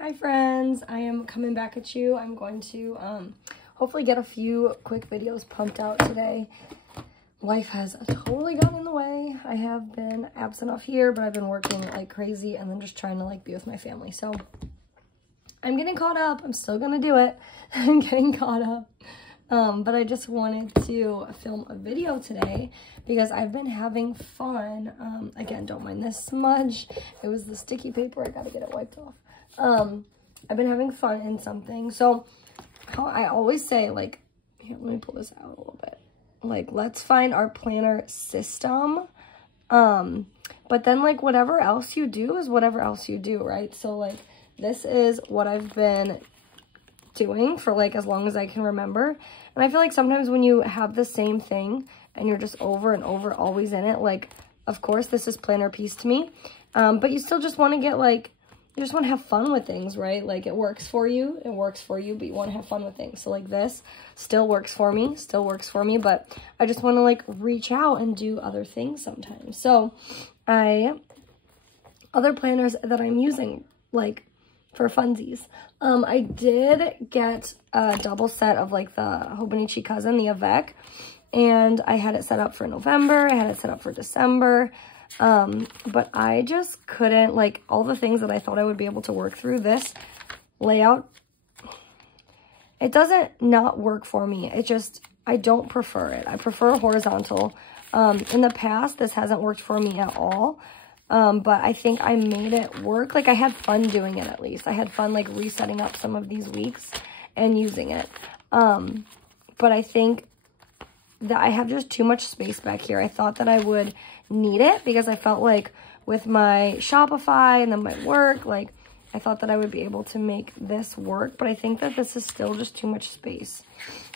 Hi friends, I am coming back at you. I'm going to hopefully get a few quick videos pumped out today. Life has totally gotten in the way. I have been absent off here, but I've been working like crazy and then just trying to like be with my family. So I'm getting caught up. I'm still gonna do it. I'm getting caught up. But I just wanted to film a video today because I've been having fun. Again, don't mind this smudge. It was the sticky paper. I gotta get it wiped off. I've been having fun in something. So how I always say, like, here, let me pull this out a little bit. Like, let's find our planner system. But then like whatever else you do is whatever else you do, right? So like this is what I've been doing for like as long as I can remember. And I feel like sometimes when you have the same thing and you're just over and over always in it, like of course this is planner piece to me. But you still just want to get like, you just want to have fun with things, right? Like it works for you, but you want to have fun with things. So like this still works for me, but I just want to like reach out and do other things sometimes. So other planners that I'm using like for funsies. I did get a double set of like the Hobonichi Cousin, the Avec, and I had it set up for November. I had it set up for December. But I just couldn't, like, all the things that I thought I would be able to work through, this layout, it doesn't not work for me. It just, I don't prefer it. I prefer horizontal. In the past, this hasn't worked for me at all. But I think I made it work. Like, I had fun doing it, at least. I had fun, like, resetting up some of these weeks and using it. But I think that I have just too much space back here. I thought that I would need it because I felt like with my Shopify and then my work, like I thought that I would be able to make this work, but I think that this is still just too much space.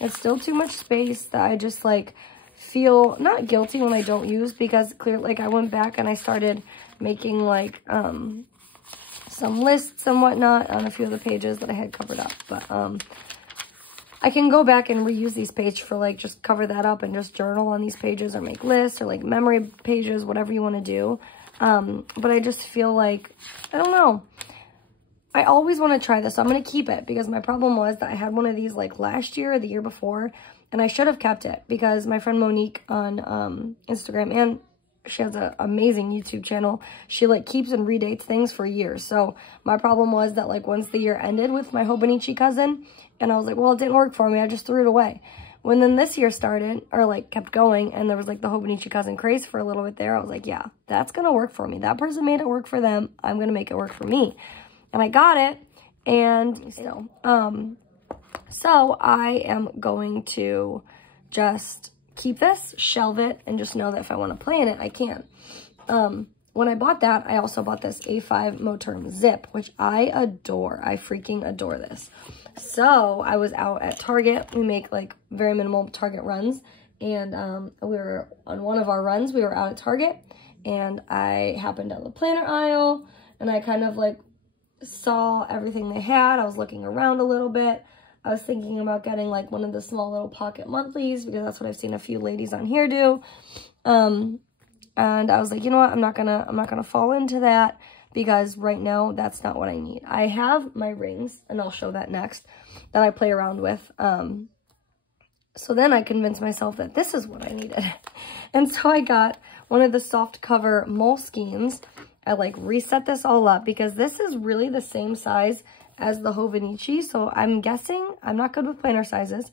It's still too much space that I just like feel not guilty when I don't use, because clearly like I went back and I started making like some lists and whatnot on a few of the pages that I had covered up, but I can go back and reuse these pages for like just cover that up and just journal on these pages or make lists or like memory pages, whatever you want to do. But I just feel like, I don't know. I always want to try this, so I'm going to keep it because my problem was that I had one of these like last year or the year before, and I should have kept it because my friend Monique on Instagram, and she has an amazing YouTube channel, she like keeps and redates things for years. So my problem was that like once the year ended with my Hobonichi Cousin, and I was like, well, it didn't work for me, I just threw it away. When then this year started, or like kept going, and there was like the Hobonichi Cousin craze for a little bit there, I was like, yeah, that's gonna work for me. That person made it work for them, I'm gonna make it work for me. And I got it, and you know, so I am going to just keep this, shelve it, and just know that if I want to play in it, I can. When I bought that, I also bought this A5 Moterm Zip, which I adore. I freaking adore this. So I was out at Target. We make like very minimal Target runs, and we were on one of our runs. We were out at Target, and I happened down the planner aisle, and I kind of like saw everything they had. I was looking around a little bit. I was thinking about getting like one of the small little pocket monthlies because that's what I've seen a few ladies on here do. And I was like, you know what? I'm not gonna fall into that because right now that's not what I need. I have my rings, and I'll show that next, that I play around with. So then I convinced myself that this is what I needed. And so I got one of the soft cover Moleskines. I like reset this all up because this is really the same size as the Hobonichi. So I'm guessing, I'm not good with planner sizes,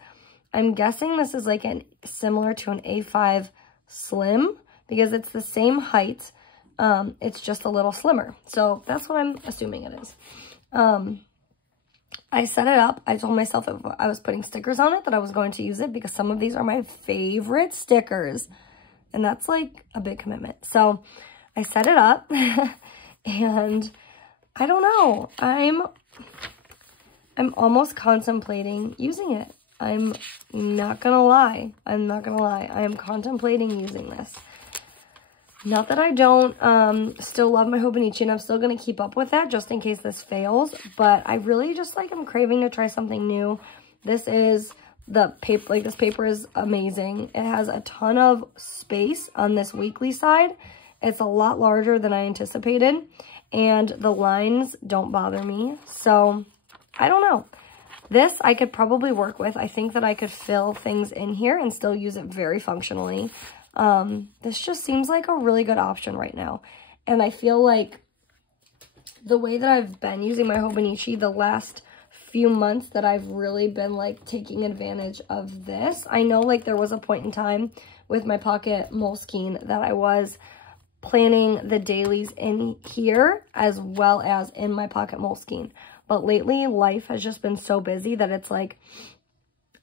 I'm guessing this is like similar to an A5 Slim because it's the same height. It's just a little slimmer. So that's what I'm assuming it is. I set it up. I told myself if I was putting stickers on it that I was going to use it because some of these are my favorite stickers. And that's like a big commitment. So I set it up and I don't know. I'm almost contemplating using it. I'm not gonna lie. I am contemplating using this. Not that I don't still love my Hobonichi, and I'm still going to keep up with that just in case this fails. But I really just like am craving to try something new. This is the paper, like this paper is amazing. It has a ton of space on this weekly side. It's a lot larger than I anticipated. and the lines don't bother me. So I don't know. This I could probably work with. I think that I could fill things in here and still use it very functionally. This just seems like a really good option right now. And I feel like the way that I've been using my Hobonichi the last few months, that I've really been like taking advantage of this. I know like there was a point in time with my pocket Moleskine that I was planning the dailies in here as well as in my pocket Moleskine. But lately, life has just been so busy that it's like,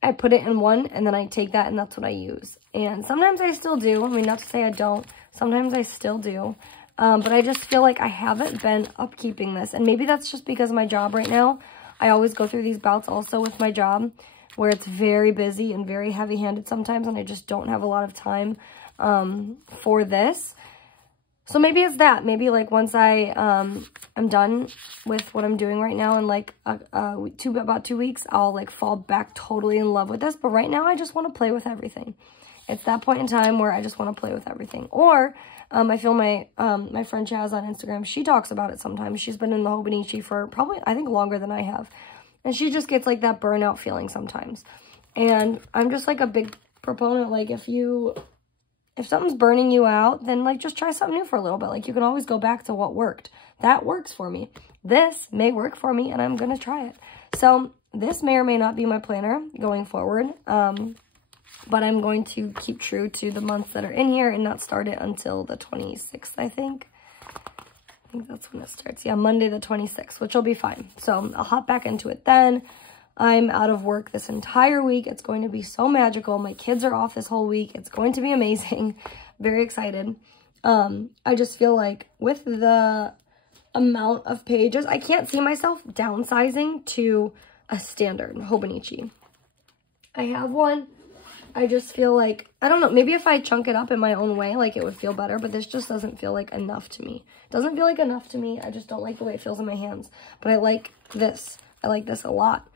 I put it in one and then I take that and that's what I use. And sometimes I still do. I mean, not to say I don't. Sometimes I still do. But I just feel like I haven't been upkeeping this. And maybe that's just because of my job right now. I always go through these bouts also with my job where it's very busy and very heavy-handed sometimes. And I just don't have a lot of time for this. So maybe it's that. Maybe like once I'm done with what I'm doing right now in like about 2 weeks, I'll like fall back totally in love with this. But right now I just want to play with everything. It's that point in time where I just want to play with everything. Or I feel my friend Chaz on Instagram, she talks about it sometimes. She's been in the Hobonichi for probably, I think, longer than I have. And she just gets like that burnout feeling sometimes. And I'm just like a big proponent, like if something's burning you out, then like just try something new for a little bit. Like you can always go back to what worked. That works for me. This may work for me and I'm going to try it. So this may or may not be my planner going forward. But I'm going to keep true to the months that are in here and not start it until the 26th, I think. I think that's when it starts. Yeah, Monday the 26th, which will be fine. So I'll hop back into it then. I'm out of work this entire week. It's going to be so magical. My kids are off this whole week. It's going to be amazing. Very excited. I just feel like with the amount of pages, I can't see myself downsizing to a standard Hobonichi. I have one. I just feel like, I don't know, maybe if I chunk it up in my own way, like it would feel better, but this just doesn't feel like enough to me. It doesn't feel like enough to me. I just don't like the way it feels in my hands. But I like this. I like this a lot.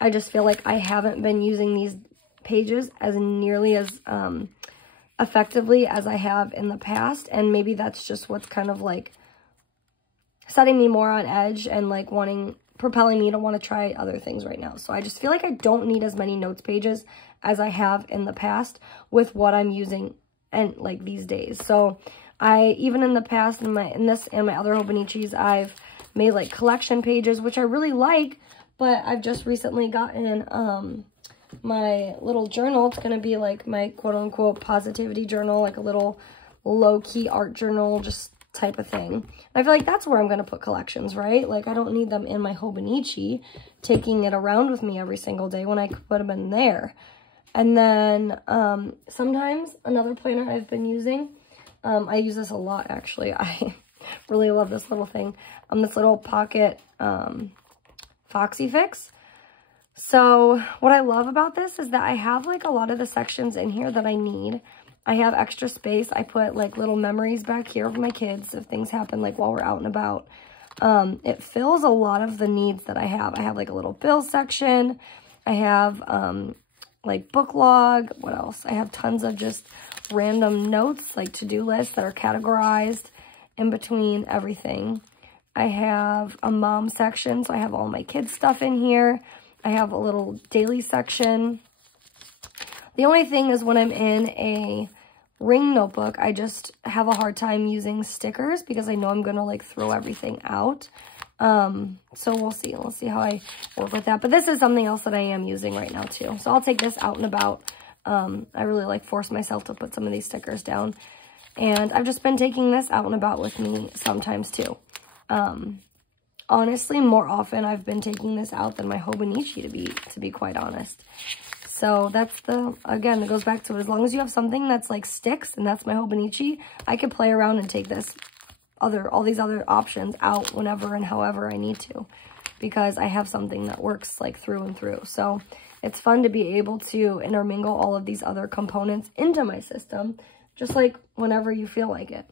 I just feel like I haven't been using these pages as nearly as effectively as I have in the past. And maybe that's just what's kind of like setting me more on edge and like propelling me to want to try other things right now. So I just feel like I don't need as many notes pages as I have in the past with what I'm using and like these days. So even in the past in this and my other Hobonichis, I've made like collection pages, which I really like. But I've just recently gotten my little journal. It's going to be like my quote-unquote positivity journal, like a little low-key art journal, just type of thing. And I feel like that's where I'm going to put collections, right? Like I don't need them in my Hobonichi, taking it around with me every single day when I could put them in there. And then sometimes another planner I've been using, I use this a lot actually. I really love this little thing. This little pocket Foxy Fix. So what I love about this is that I have like a lot of the sections in here that I need. I have extra space. I put like little memories back here of my kids if things happen like while we're out and about. It fills a lot of the needs that I have. I have like a little bill section. I have like book log. What else? I have tons of just random notes, like to-do lists that are categorized in between everything. I have a mom section, so I have all my kids' stuff in here. I have a little daily section. The only thing is when I'm in a ring notebook, I just have a hard time using stickers because I know I'm going to like throw everything out. So we'll see. We'll see how I work with that. But this is something else that I am using right now too. So I'll take this out and about. I really like force myself to put some of these stickers down. And I've just been taking this out and about with me sometimes too. Honestly, more often I've been taking this out than my Hobonichi to be quite honest. So that's again, it goes back to it. As long as you have something that's like sticks, and that's my Hobonichi, I could play around and take all these other options out whenever and however I need to, because I have something that works like through and through. So it's fun to be able to intermingle all of these other components into my system, just like whenever you feel like it.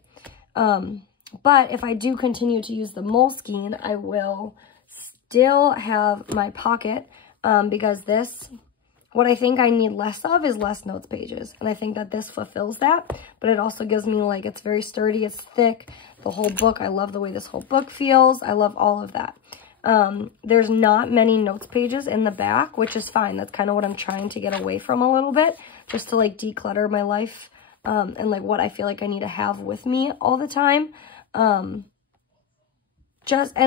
But if I do continue to use the Moleskine, I will still have my pocket, because this what I think I need less of is less notes pages. And I think that this fulfills that, but it also gives me like, it's very sturdy, it's thick. The whole book, I love the way this whole book feels. I love all of that. There's not many notes pages in the back, which is fine. That's kind of what I'm trying to get away from a little bit, just to like declutter my life, and like what I feel like I need to have with me all the time. And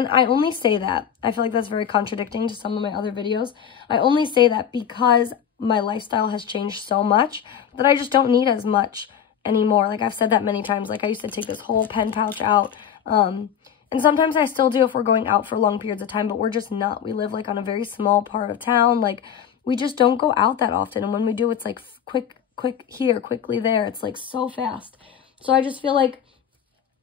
I only say that, I feel like that's very contradicting to some of my other videos. I only say that because my lifestyle has changed so much that I just don't need as much anymore. Like I've said that many times. Like I used to take this whole pen pouch out, and sometimes I still do if we're going out for long periods of time, but we're just not. We live like on a very small part of town. Like we just don't go out that often. And when we do, it's like quick here, quickly there. It's like so fast. So I just feel like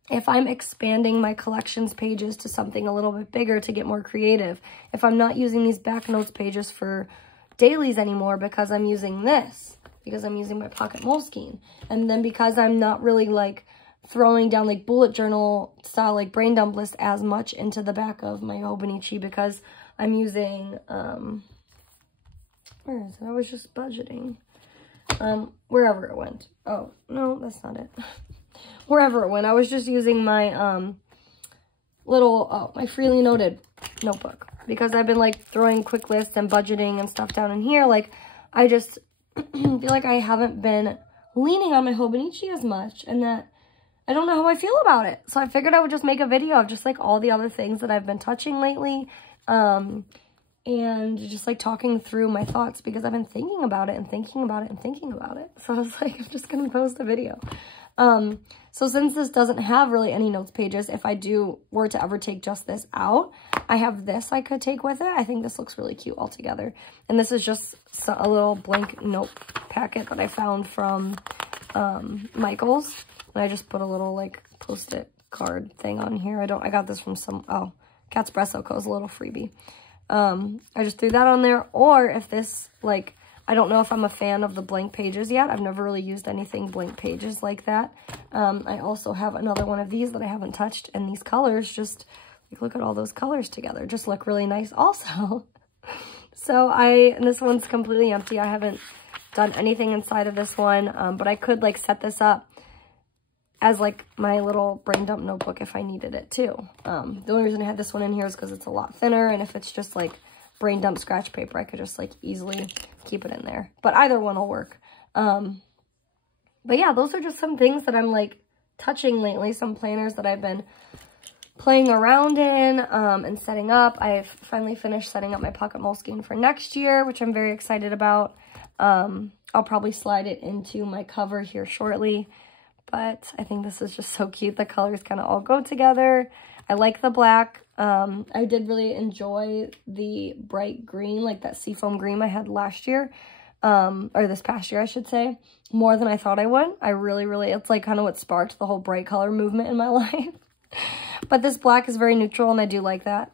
if I'm expanding my collections pages to something a little bit bigger to get more creative, if I'm not using these back notes pages for dailies anymore because I'm using this, because I'm using my pocket Moleskine, and then because I'm not really like throwing down like bullet journal style like brain dump list as much into the back of my Hobonichi because I'm using where is it? I was just budgeting wherever it went. Oh no, that's not it. Wherever it went, I was just using my my freely noted notebook because I've been like throwing quick lists and budgeting and stuff down in here. Like I just feel like I haven't been leaning on my Hobonichi as much, and that I don't know how I feel about it. So I figured I would just make a video of just like all the other things that I've been touching lately, and just like talking through my thoughts because I've been thinking about it and thinking about it and thinking about it. So I was like, I'm just gonna post a video. So since this doesn't have really any notes pages, if I were to ever take just this out, I have this I could take with it. I think this looks really cute all together. And this is just a little blank note packet that I found from Michael's. And I just put a little like post-it card thing on here. I got this from Catspresso Co. is a little freebie. I just threw that on there. Or if this like, I don't know if I'm a fan of the blank pages yet. I've never really used anything blank pages like that. I also have another one of these that I haven't touched, and these colors just, like, look at all those colors together. Just look really nice also. So and this one's completely empty. I haven't done anything inside of this one, but I could like set this up as like my little brain dump notebook if I needed it too. The only reason I had this one in here is because it's a lot thinner, and if it's just like brain dump scratch paper, I could just like easily keep it in there. But either one will work. But yeah, those are just some things that I'm like touching lately, some planners that I've been playing around in and setting up. I've finally finished setting up my pocket Moleskine for next year, which I'm very excited about. I'll probably slide it into my cover here shortly, but I think this is just so cute. The colors kind of all go together. I like the black. I did really enjoy the bright green, like that seafoam green I had last year, or this past year, I should say, more than I thought I would. I really, it's like kind of what sparked the whole bright color movement in my life. But this black is very neutral, and I do like that.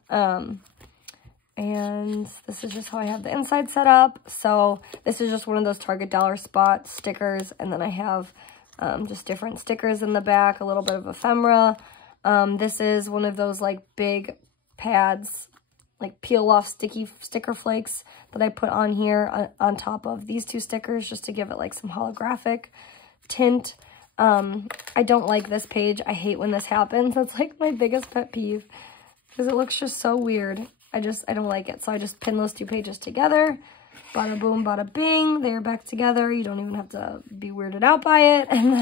And this is just how I have the inside set up. So this is just one of those Target dollar spot stickers, and then I have just different stickers in the back, a little bit of ephemera. This is one of those like big pads, like peel off sticker flakes that I put on here on top of these two stickers just to give it like some holographic tint. I don't like this page. I hate when this happens. That's like my biggest pet peeve because it looks just so weird. I don't like it. So I just pin those two pages together. Bada boom, bada bing. They're back together. You don't even have to be weirded out by it. And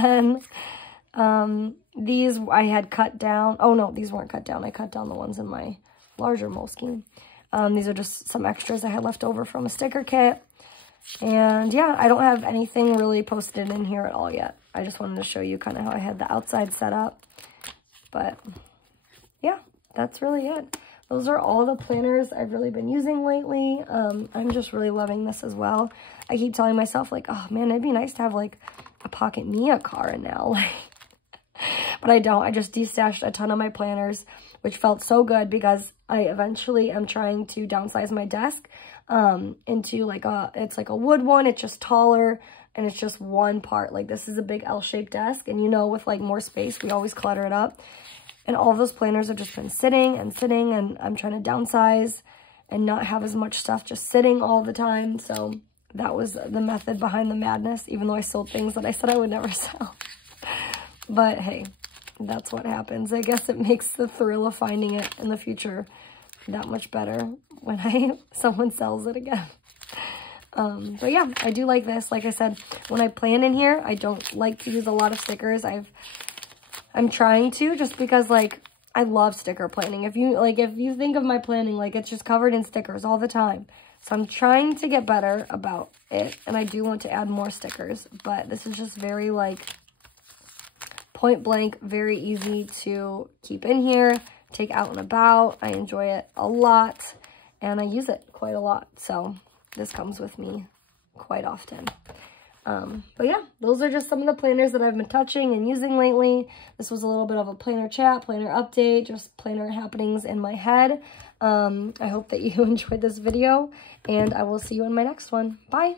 then these I had cut down. Oh no, these weren't cut down. I cut down the ones in my larger Moleskine. These are just some extras I had left over from a sticker kit. And yeah, I don't have anything really posted in here at all yet. I just wanted to show you kind of how I had the outside set up. But yeah, that's really it. Those are all the planners I've really been using lately. I'm just really loving this as well. I keep telling myself like, oh man, it'd be nice to have like a Pocket Mia car now. But I don't. I just destashed a ton of my planners, which felt so good because I eventually am trying to downsize my desk into like it's like a wood one. It's just taller and it's just one part. Like this is a big L-shaped desk, and you know, with like more space, we always clutter it up. And all of those planners have just been sitting, and I'm trying to downsize and not have as much stuff just sitting all the time. So that was the method behind the madness, even though I sold things that I said I would never sell. But hey, that's what happens. I guess it makes the thrill of finding it in the future that much better when someone sells it again. But yeah, I do like this. Like I said, when I plan in here, I don't like to use a lot of stickers. I'm trying to, just because like I love sticker planning. If you think of my planning, like it's just covered in stickers all the time. So I'm trying to get better about it, and I do want to add more stickers, but this is just very like point blank, very easy to keep in here, take out and about. I enjoy it a lot, and I use it quite a lot. So this comes with me quite often. But yeah, those are just some of the planners that I've been touching and using lately. This was a little bit of a planner chat, planner update, just planner happenings in my head. I hope that you enjoyed this video, and I will see you in my next one. Bye!